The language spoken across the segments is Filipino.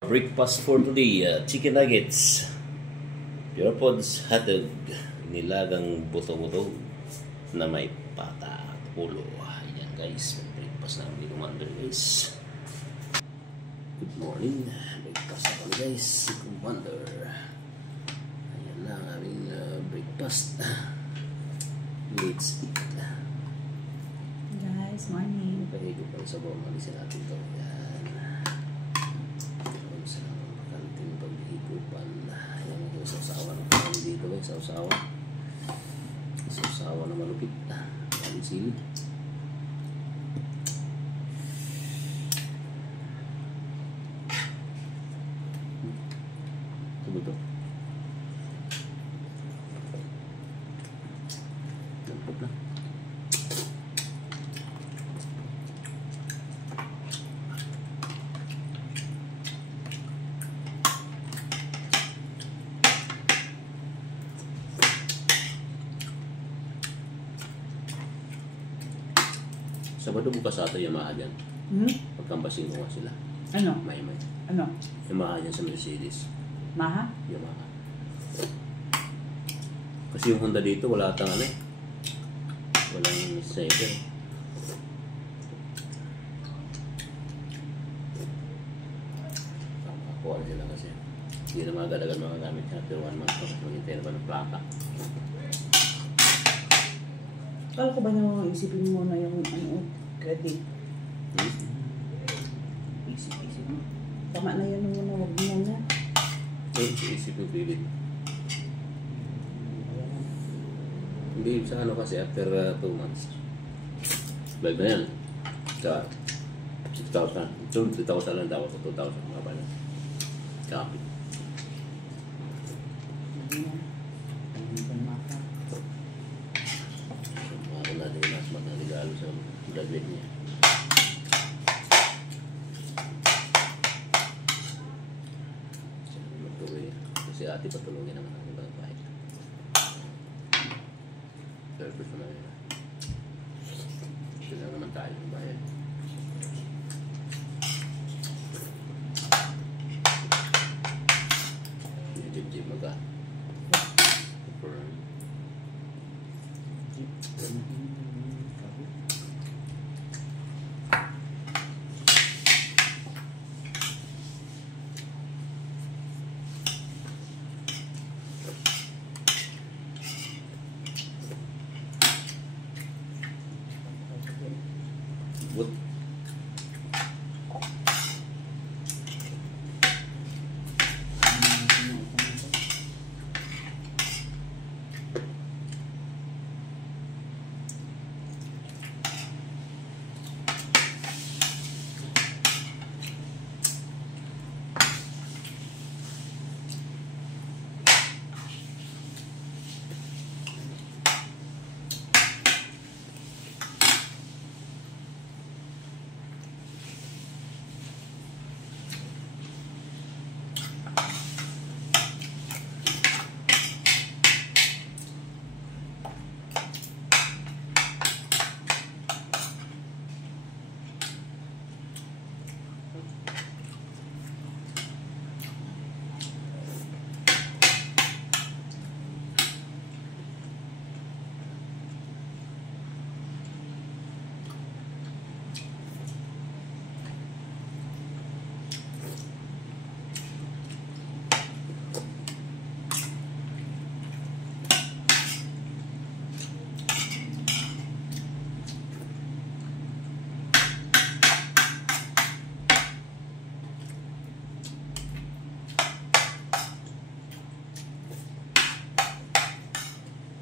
Breakfast for today, chicken nuggets, Pure Pods hotdog, nilagang buto-buto na may pata at ulo. Ayan guys, breakfast namin ni Commander guys. Good morning, breakfast na kami guys, si Commander. Ayan na ang aming breakfast. Let's eat. Guys, morning. Pahigo pa sa buong alisin natin ito. Ayan. Sausawa na kami dito guys, sausawa na malupit galing sili. Ito ba ito? Lampot na. Sabado bukas ata Yamaha dyan. Pagkambasin ko nga sila. Ano? May. Ano? Yamaha dyan sa Mercedes. Maha? Yamaha. Kasi yung Honda dito wala atang ano eh. Walang saver. Makakuha sila kasi. Hindi na magadagan mga gamit niya. Pero 1 month kasi maghintay na ba ng plaka. Kala ko ba nyo isipin mo na yung ano, credit? Isip mo. Tama na yun muna, huwag mo na. Isip yung credit. Hindi, sa ano kasi after 2 months. Bag na yan. Sa 6,000. 2,000 lang daw sa 2,000. Mga pala. Kapit. Regalo sa graduate niya. Kasi ate patulungin naman ang ibang bahay. Service naman yun. Sila naman tayo ng bayan. Jib-jib maga. What?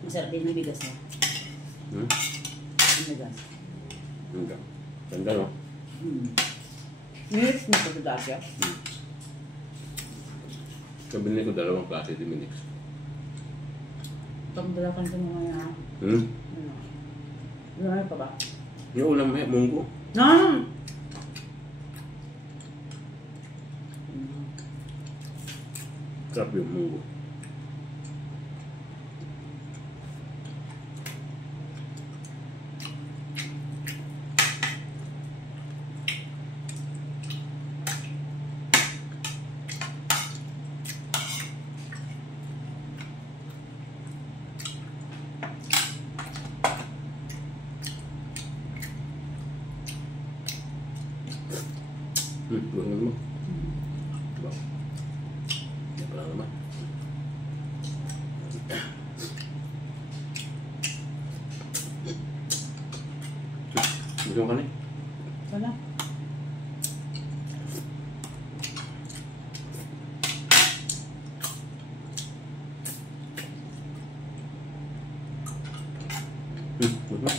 Masarap din ng bigas mo. Ang bigas. Ganda no? Minix mo ito sa Dasya? Kabili ko 2 klase di Minix. Pagdalakan sa mga yan. Ano pa ba? Yung ulam may munggo. Sarap yung munggo. Gawin mo. Diba? Yan pala naman. Gusto mo ka na eh? Wala. Gusto mo?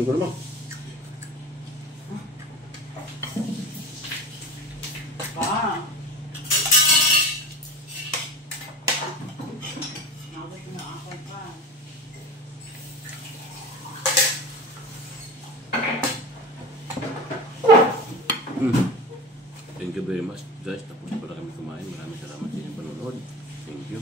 Sugar mo. Pa. Nakapit na ako pa. Thank you very much guys. Tapos pala kami kumain. Maraming salamat sa inyong panonood. Thank you.